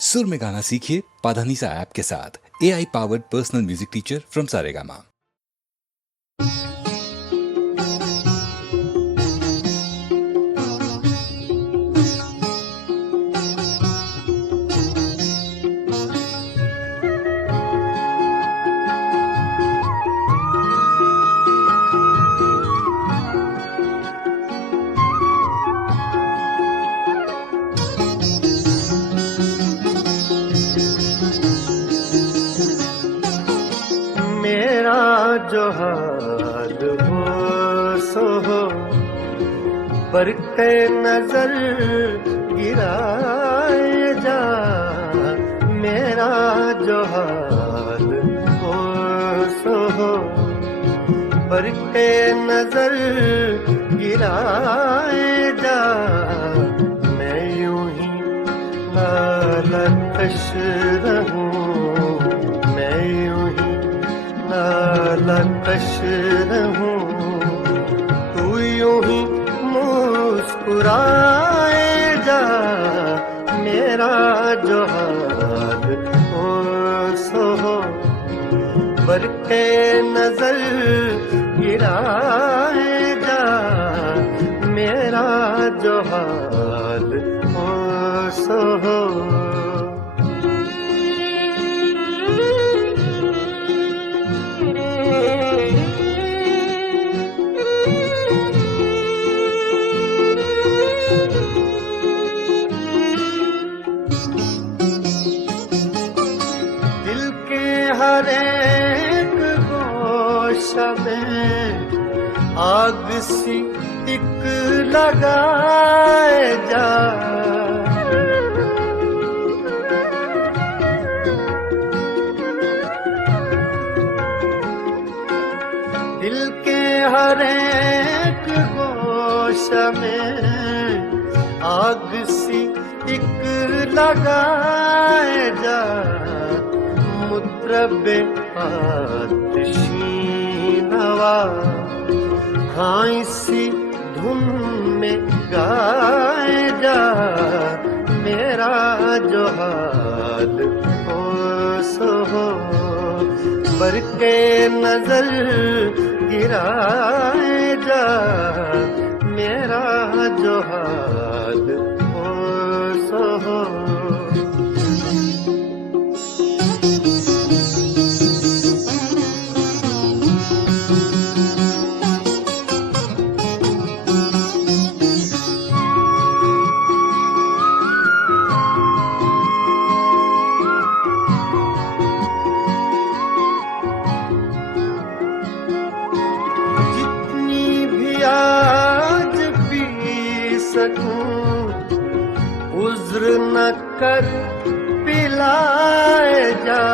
सुर में गाना सीखिए पाधानीसा ऐप के साथ। AI powered personal music teacher from Saregama. मेरा जो हाल हो सो हो, बरक़े नजर गिराए जा। मेरा जो हाल हो सो हो, बरक़े नजर गिराए जा। मैं यूं ही नालकश रहूं, मैं यूं ही नालकश रहूं, तू यूं ही मुस्कुराए जा। मेरा जो हाल हो सो हो, बरक़े नजर गिराए जा। मेरा जो हाल हो सो हो। हर एक गोशा में आग सी एक लगाए जा। दिल के हर एक गोशा में आग सी एक लगाए जा। मुतरबे आतिशीनवा हाँ इसी धुन में गाए जा। मेरा जो हाल हो सो हो, बरक़े नजर गिराए जा। मेरा जो हाल हो सो हो। उज़्र न कर पिलाए जा।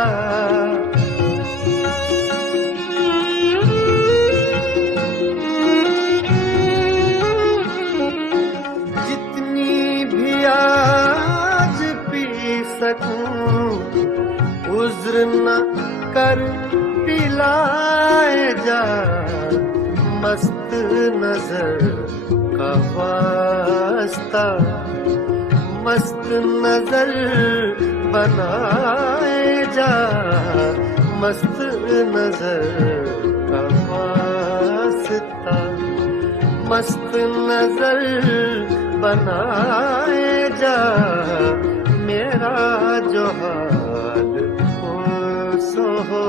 जितनी भी आज पी सकूं, उज़्र न कर पिलाए जा। मस्त नजर का वास्ता मस्त नजर बनाए जा। मस्त नजर का वास्ता मस्त नजर बनाए जा। मेरा जो हाल हो सो हो।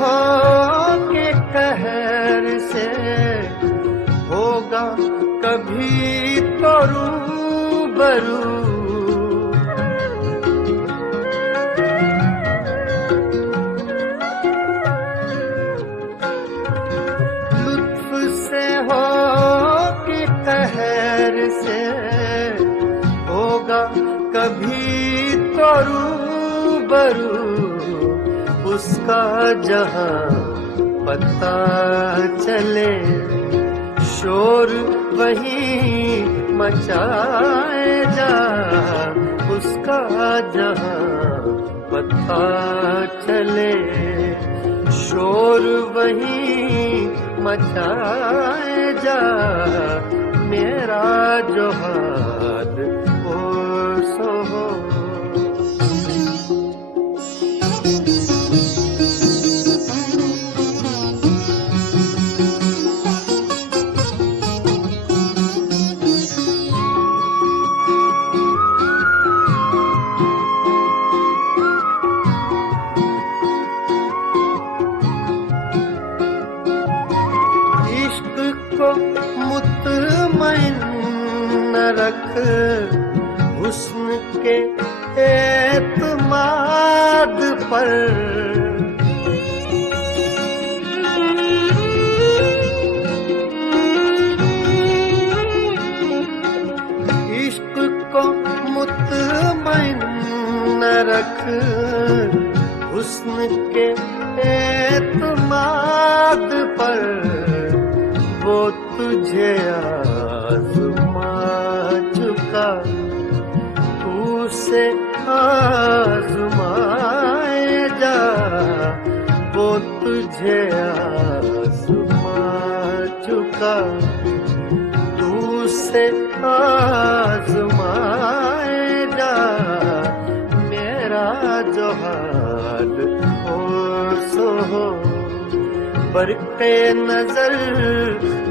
हो के कहर से होगा कभी तो रूबरू। लुत्फ से हो के कहर से होगा कभी तो रूबरू। उसका जहां पता चले, शोर वही मचाए जहां पता चले, शोर वहीं मचाए जा, मेरा जो हाल हो सो हो। को मुतमइन न रख, हुस्न के एतमाद पर, इश्क को मुतमइन न रख, हुस्न के एतमाद पर, वो तुझे आज़मा चुका, तू से आज़माए जा, वो तुझे आज़मा चुका, तू से आज़माए जा, मेरा जो हाल हो सो हो। बरक़े नजर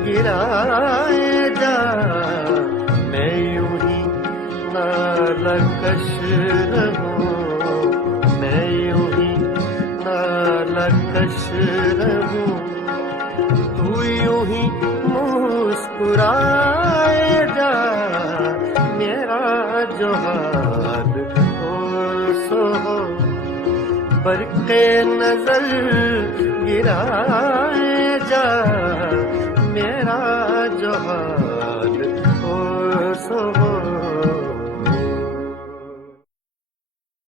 गिराए जा, मैं यूं ही नालकश रहूं, मैं यूं ही नालकश रहूं, तू यूं ही मुस्कुराए जा, मेरा जो हाल हो सो हो। बरक़े नजर गिराए जा, मेरा जो हाल हो सो